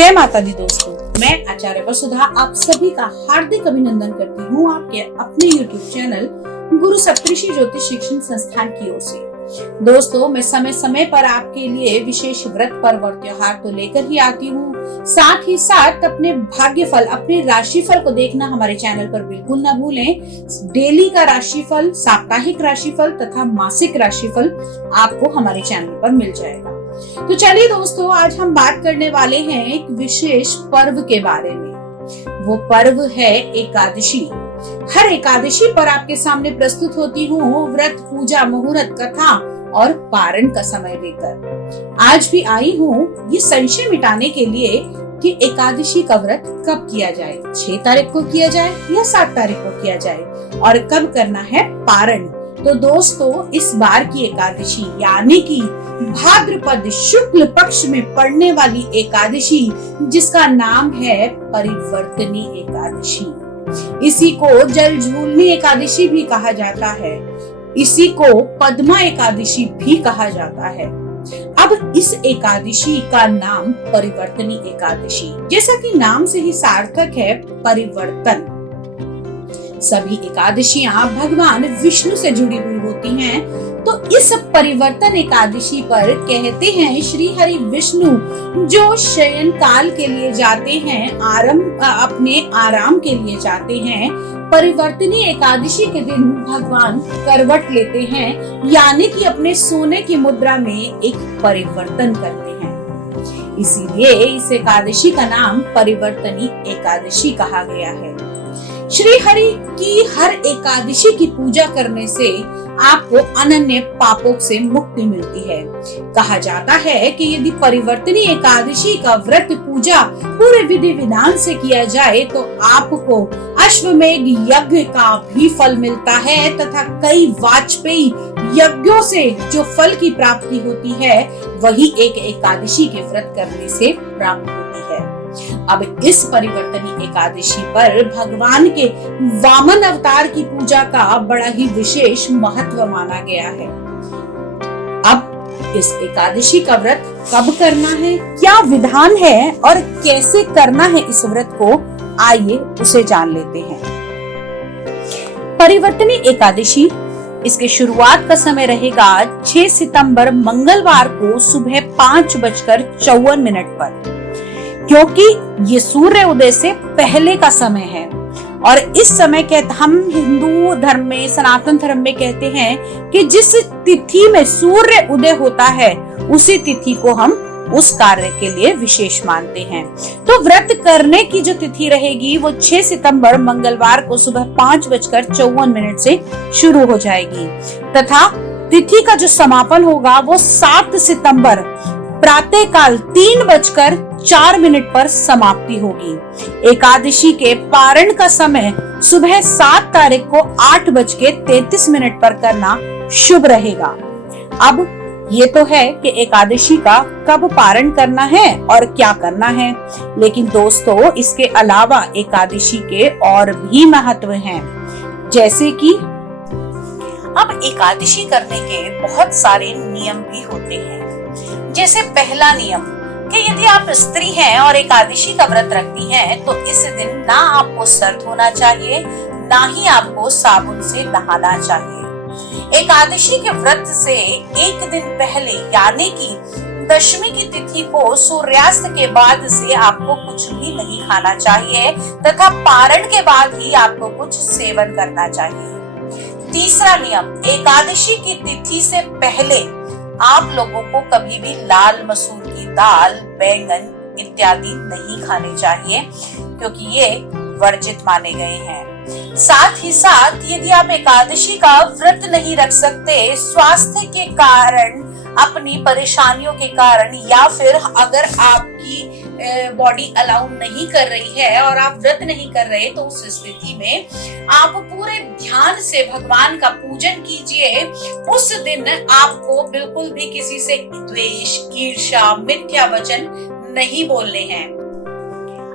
जय माता दी दोस्तों, मैं आचार्य वसुधा आप सभी का हार्दिक अभिनंदन करती हूँ आपके अपने YouTube चैनल गुरु सप्तऋषि ज्योतिष शिक्षण संस्थान की ओर से। दोस्तों, मैं समय समय पर आपके लिए विशेष व्रत पर्व और त्योहार तो लेकर ही आती हूँ। साथ ही साथ अपने भाग्यफल, अपने राशिफल को देखना हमारे चैनल पर बिल्कुल न भूलें। डेली का राशिफल, साप्ताहिक राशिफल तथा मासिक राशिफल आपको हमारे चैनल पर मिल जाएगा। तो चलिए दोस्तों, आज हम बात करने वाले हैं एक विशेष पर्व के बारे में। वो पर्व है एकादशी। हर एकादशी पर आपके सामने प्रस्तुत होती हूँ व्रत, पूजा, मुहूर्त, कथा और पारण का समय लेकर। आज भी आई हूँ ये संशय मिटाने के लिए कि एकादशी का व्रत कब किया जाए, 6 तारीख को किया जाए या 7 तारीख को किया जाए, और कब करना है पारण। तो दोस्तों, इस बार की एकादशी यानी कि भाद्रपद शुक्ल पक्ष में पड़ने वाली एकादशी, जिसका नाम है परिवर्तनी एकादशी। इसी को जलझूलनी एकादशी भी कहा जाता है। इसी को पद्मा एकादशी भी कहा जाता है। अब इस एकादशी का नाम परिवर्तनी एकादशी, जैसा कि नाम से ही सार्थक है, परिवर्तन। सभी एकादशियां भगवान विष्णु से जुड़ी हुई होती हैं, तो इस परिवर्तन एकादशी पर कहते हैं श्री हरि विष्णु जो शयन काल के लिए जाते हैं, अपने आराम के लिए जाते हैं, परिवर्तनी एकादशी के दिन भगवान करवट लेते हैं, यानी कि अपने सोने की मुद्रा में एक परिवर्तन करते हैं। इसीलिए इस एकादशी का नाम परिवर्तनी एकादशी कहा गया है। श्री हरि की हर एकादशी की पूजा करने से आपको अनन्य पापों से मुक्ति मिलती है। कहा जाता है कि यदि परिवर्तनी एकादशी का व्रत पूजा पूरे विधि विधान से किया जाए तो आपको अश्वमेध यज्ञ का भी फल मिलता है, तथा कई वाजपेयी यज्ञों से जो फल की प्राप्ति होती है वही एक एकादशी के व्रत करने से प्राप्त होती है। अब इस परिवर्तनी एकादशी पर भगवान के वामन अवतार की पूजा का बड़ा ही विशेष महत्व माना गया है। अब इस एकादशी का व्रत कब करना है, क्या विधान है और कैसे करना है इस व्रत को, आइए उसे जान लेते हैं। परिवर्तनी एकादशी, इसके शुरुआत का समय रहेगा 6 सितंबर मंगलवार को सुबह 5:54 पर, क्योंकि ये सूर्य उदय से पहले का समय है। और इस समय हम हिंदू धर्म में, सनातन धर्म में कहते हैं कि जिस तिथि में सूर्य उदय होता है उसी तिथि को हम उस कार्य के लिए विशेष मानते हैं। तो व्रत करने की जो तिथि रहेगी वो 6 सितंबर मंगलवार को सुबह 5:54 से शुरू हो जाएगी, तथा तिथि का जो समापन होगा वो 7 सितंबर प्रातः काल 3:04 पर समाप्ति होगी। एकादशी के पारण का समय सुबह 7 तारीख को 8:33 पर करना शुभ रहेगा। अब ये तो है कि एकादशी का कब पारण करना है और क्या करना है, लेकिन दोस्तों इसके अलावा एकादशी के और भी महत्व हैं, जैसे कि अब एकादशी करने के बहुत सारे नियम भी होते हैं। जैसे पहला नियम कि यदि आप स्त्री हैं और एकादशी का व्रत रखती हैं तो इस दिन ना आपको सर धोना चाहिए, ना ही आपको साबुन से नहाना चाहिए। एकादशी के व्रत से एक दिन पहले यानी कि दशमी की तिथि को सूर्यास्त के बाद से आपको कुछ भी नहीं खाना चाहिए, तथा पारण के बाद ही आपको कुछ सेवन करना चाहिए। तीसरा नियम, एकादशी की तिथि से पहले आप लोगों को कभी भी लाल मसूर की दाल, बैंगन इत्यादि नहीं खाने चाहिए, क्योंकि ये वर्जित माने गए हैं। साथ ही साथ यदि आप एकादशी का व्रत नहीं रख सकते, स्वास्थ्य के कारण, अपनी परेशानियों के कारण, या फिर अगर आपकी बॉडी अलाउ नहीं कर रही है और आप व्रत नहीं कर रहे, तो उस स्थिति में आप पूरे ध्यान से भगवान का पूजन कीजिए। उस दिन आपको बिल्कुल भी किसी से द्वेष, ईर्ष्या, मिथ्या वचन नहीं बोलने हैं।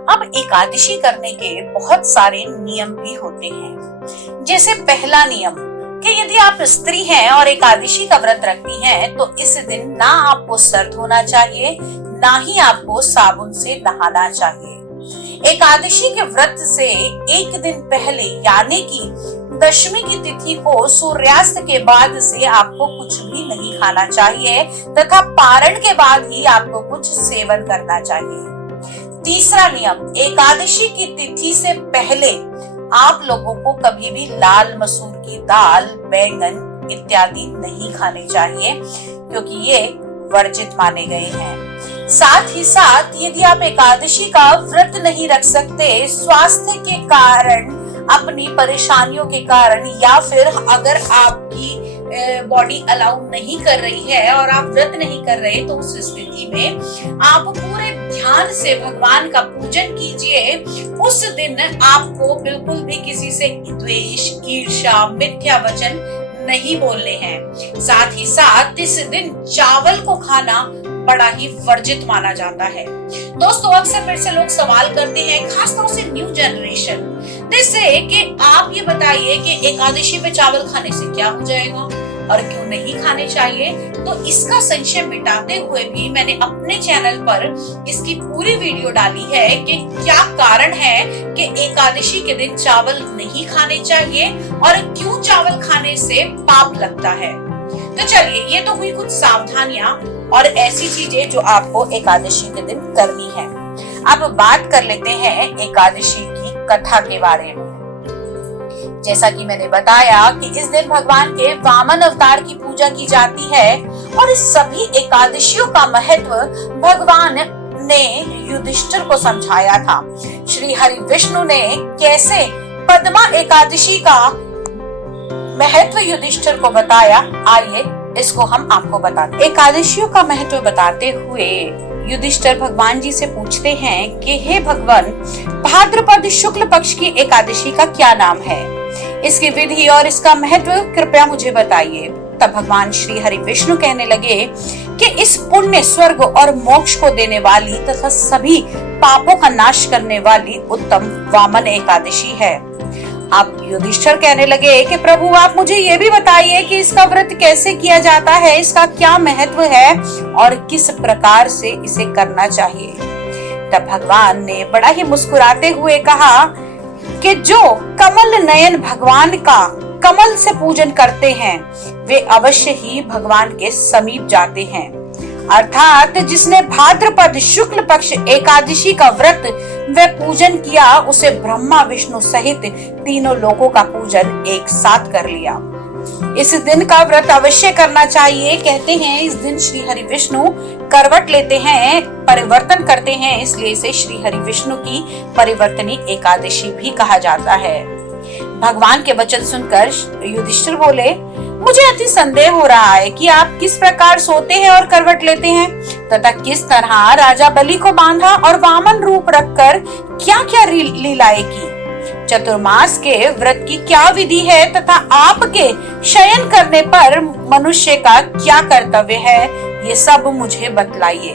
अब एकादशी करने के बहुत सारे नियम भी होते हैं। जैसे पहला नियम कि यदि आप स्त्री हैं और एकादशी का व्रत रखती हैं तो इस दिन ना आपको सर धोना चाहिए, ना ही आपको साबुन से नहाना चाहिए। एकादशी के व्रत से एक दिन पहले यानी कि दशमी की तिथि को सूर्यास्त के बाद से आपको कुछ भी नहीं खाना चाहिए तथा पारण के बाद ही आपको कुछ सेवन करना चाहिए। तीसरा नियम, एकादशी की तिथि से पहले आप लोगों को कभी भी लाल मसूर की दाल, बैंगन इत्यादि नहीं खाने चाहिए क्योंकि ये वर्जित माने गए हैं। साथ ही साथ यदि आप एकादशी का व्रत नहीं रख सकते, स्वास्थ्य के कारण, अपनी परेशानियों के कारण, या फिर अगर आपकी बॉडी अलाउ नहीं कर रही है और आप व्रत नहीं कर रहे, तो उस स्थिति में आप पूरे ध्यान से भगवान का पूजन कीजिए। उस दिन आपको बिल्कुल भी किसी से द्वेष, ईर्ष्या, मिथ्या वचन नहीं बोलने हैं। साथ ही साथ इस दिन चावल को खाना बड़ा ही वर्जित माना जाता है। दोस्तों, अक्सर मेरे से लोग सवाल करते हैं, खासतौर से न्यू जनरेशन, जैसे कि आप ये बताइए कि एकादशी में चावल खाने से क्या हो जाएगा और क्यों नहीं खाने चाहिए। तो इसका संशय मिटाते हुए भी मैंने अपने चैनल पर इसकी पूरी वीडियो डाली है कि क्या कारण है कि एकादशी के दिन चावल नहीं खाने चाहिए और क्यों चावल खाने से पाप लगता है। तो चलिए, ये तो हुई कुछ सावधानियां और ऐसी चीजें जो आपको एकादशी के दिन करनी है। अब बात कर लेते हैं एकादशी की कथा के बारे में। जैसा कि मैंने बताया कि इस दिन भगवान के वामन अवतार की पूजा की जाती है और इस सभी एकादशियों का महत्व भगवान ने युधिष्ठिर को समझाया था। श्री हरि विष्णु ने कैसे पद्मा एकादशी का महत्व युधिष्ठिर को बताया, आइए इसको हम आपको बताते हैं। एकादशियों का महत्व बताते हुए युधिष्ठिर भगवान जी से पूछते हैं कि हे भगवान, भाद्रपद शुक्ल पक्ष की एकादशी का क्या नाम है, इसकी विधि और इसका महत्व कृपया मुझे बताइए। तब भगवान श्री हरि विष्णु कहने लगे कि इस पुण्य, स्वर्ग और मोक्ष को देने वाली तथा सभी पापों का नाश करने वाली उत्तम वामन एकादशी है। आप युधिष्ठिर कहने लगे कि प्रभु, आप मुझे ये भी बताइए कि इसका व्रत कैसे किया जाता है, इसका क्या महत्व है और किस प्रकार से इसे करना चाहिए। तब भगवान ने बड़ा ही मुस्कुराते हुए कहा कि जो कमल नयन भगवान का कमल से पूजन करते हैं वे अवश्य ही भगवान के समीप जाते हैं। अर्थात जिसने भाद्रपद शुक्ल पक्ष एकादशी का व्रत व पूजन किया, उसे ब्रह्मा विष्णु सहित तीनों लोकों का पूजन एक साथ कर लिया। इस दिन का व्रत अवश्य करना चाहिए। कहते हैं इस दिन श्री हरि विष्णु करवट लेते हैं, परिवर्तन करते हैं, इसलिए इसे श्री हरि विष्णु की परिवर्तनी एकादशी भी कहा जाता है। भगवान के वचन सुनकर युधिष्ठिर बोले, मुझे अति संदेह हो रहा है कि आप किस प्रकार सोते हैं और करवट लेते हैं तथा किस तरह राजा बलि को बांधा और वामन रूप रखकर क्या क्या लीलाएं की। चतुर्मास के व्रत की क्या विधि है तथा आपके शयन करने पर मनुष्य का क्या कर्तव्य है, ये सब मुझे बतलाइए।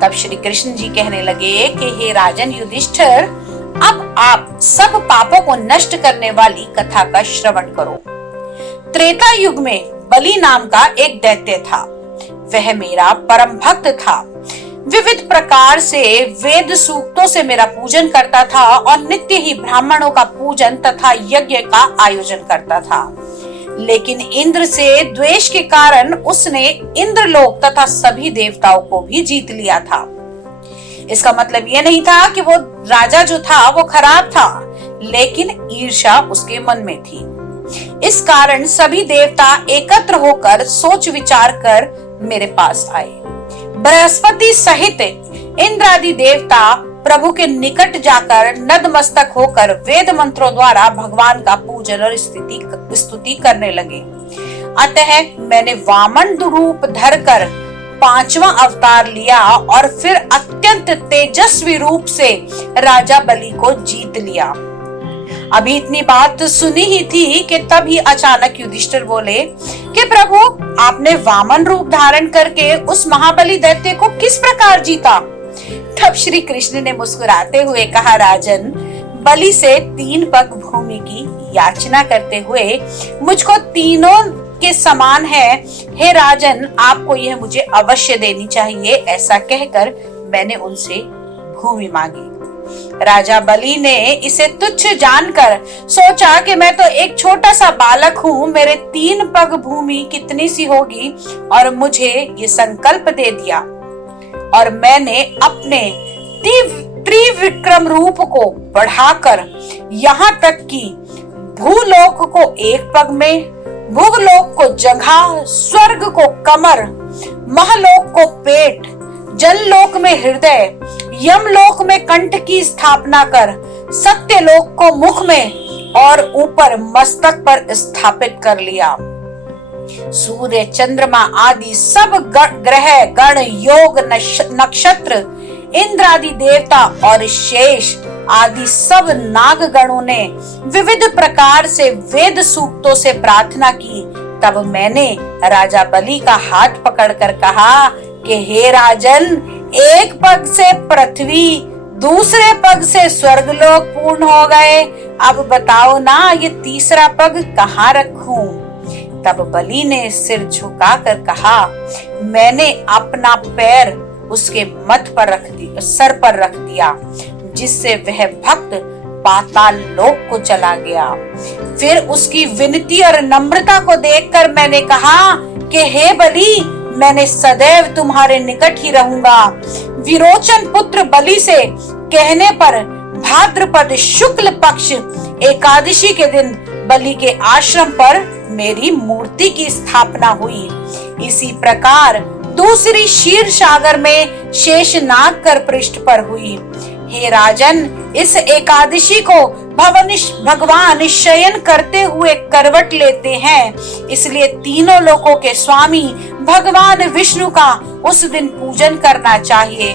तब श्री कृष्ण जी कहने लगे कि हे राजन युधिष्ठिर, अब आप सब पापों को नष्ट करने वाली कथा का श्रवण करो। त्रेता युग में बलि नाम का एक दैत्य था। वह मेरा परम भक्त था। विविध प्रकार से वेद सूक्तों से मेरा पूजन करता था और नित्य ही ब्राह्मणों का पूजन तथा यज्ञ का आयोजन करता था। लेकिन इंद्र से द्वेष के कारण उसने इंद्रलोक तथा सभी देवताओं को भी जीत लिया था। इसका मतलब यह नहीं था कि वो राजा जो था वो खराब था, लेकिन ईर्ष्या उसके मन में थी। इस कारण सभी देवता एकत्र होकर सोच विचार कर मेरे पास आए। बृहस्पति सहित इंद्रादि देवता प्रभु के निकट जाकर नतमस्तक होकर वेद मंत्रों द्वारा भगवान का पूजन और स्तुति करने लगे। अतः मैंने वामन रूप धरकर 5वां अवतार लिया और फिर अत्यंत तेजस्वी रूप से राजा बलि को जीत लिया। अभी इतनी बात सुनी ही थी कि तभी अचानक युधिष्ठिर बोले कि प्रभु, आपने वामन रूप धारण करके उस महाबली दैत्य को किस प्रकार जीता। तब श्री कृष्ण ने मुस्कुराते हुए कहा, राजन, बलि से 3 पग भूमि की याचना करते हुए, मुझको तीनों के समान है, हे राजन, आपको यह मुझे अवश्य देनी चाहिए। ऐसा कहकर मैंने उनसे भूमि मांगी। राजा बलि ने इसे तुच्छ जानकर सोचा कि मैं तो एक छोटा सा बालक हूँ, मेरे 3 पग भूमि कितनी सी होगी, और मुझे ये संकल्प दे दिया। और मैंने अपने त्रिविक्रम रूप को बढ़ाकर यहाँ तक कि भूलोक को 1 पग में, भूलोक को जंघा, स्वर्ग को कमर, महलोक को पेट, जललोक में हृदय, यमलोक में कंठ की स्थापना कर, सत्यलोक को मुख में और ऊपर मस्तक पर स्थापित कर लिया। सूर्य, चंद्रमा आदि सब ग्रह, गण, योग, नक्षत्र, इंद्र आदि देवता और शेष आदि सब नाग गणों ने विविध प्रकार से वेद सूक्तों से प्रार्थना की। तब मैंने राजा बलि का हाथ पकड़कर कहा कि हे राजन, 1 पग से पृथ्वी, दूसरे पग से स्वर्गलोक पूर्ण हो गए। अब बताओ ना, ये तीसरा पग कहाँ रखूं? तब बलि ने सिर झुकाकर कहा, मैंने अपना पैर उसके सर पर रख दिया, जिससे वह भक्त पाताल लोक को चला गया। फिर उसकी विनती और नम्रता को देखकर मैंने कहा कि हे बलि, मैंने सदैव तुम्हारे निकट ही रहूंगा। विरोचन पुत्र बलि से कहने पर भाद्रपद शुक्ल पक्ष एकादशी के दिन बलि के आश्रम पर मेरी मूर्ति की स्थापना हुई। इसी प्रकार दूसरी क्षीर सागर में शेषनाग कर पृष्ठ पर हुई। हे राजन, इस एकादशी को भगवान शयन करते हुए करवट लेते हैं, इसलिए तीनों लोकों के स्वामी भगवान विष्णु का उस दिन पूजन करना चाहिए।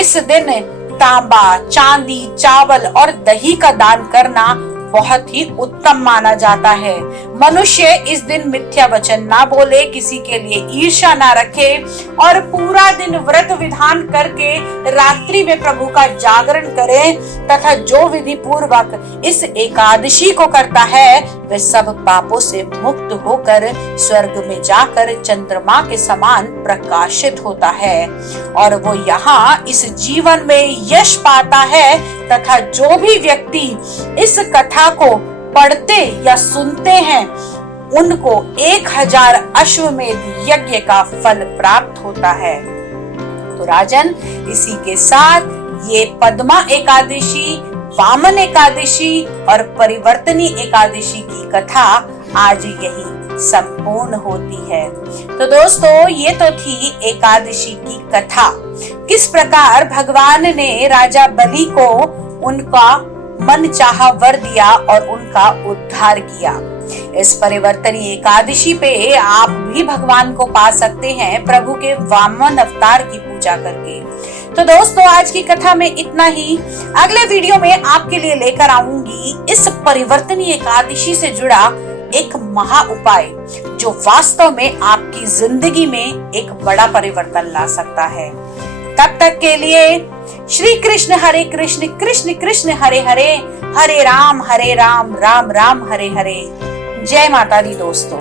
इस दिन तांबा, चांदी, चावल और दही का दान करना बहुत ही उत्तम माना जाता है। मनुष्य इस दिन मिथ्या वचन ना बोले, किसी के लिए ईर्ष्या ना रखे और पूरा दिन व्रत विधान करके रात्रि में प्रभु का जागरण करे, तथा जो विधि पूर्वक इस एकादशी को करता है वह सब पापों से मुक्त होकर स्वर्ग में जाकर चंद्रमा के समान प्रकाशित होता है और वो यहाँ इस जीवन में यश पाता है। तथा जो भी व्यक्ति इस कथा को पढ़ते या सुनते हैं उनको 1000 अश्वमेध यज्ञ का फल प्राप्त होता है। तो राजन, इसी के साथ ये पद्मा एकादशी, वामन एकादशी और परिवर्तनी एकादशी की कथा आज यही संपूर्ण होती है। तो दोस्तों, ये तो थी एकादशी की कथा। किस प्रकार भगवान ने राजा बलि को उनका मनचाहा वर दिया और उनका उद्धार किया। इस परिवर्तनी एकादशी पे आप भी भगवान को पा सकते हैं प्रभु के वामन अवतार की पूजा करके। तो दोस्तों, आज की कथा में इतना ही। अगले वीडियो में आपके लिए लेकर आऊंगी इस परिवर्तनी एकादशी से जुड़ा एक महा उपाय जो वास्तव में आपकी जिंदगी में एक बड़ा परिवर्तन ला सकता है। तब तक के लिए श्री कृष्ण हरे कृष्ण, कृष्ण कृष्ण हरे हरे, हरे राम राम राम हरे हरे। जय माता दी दोस्तों।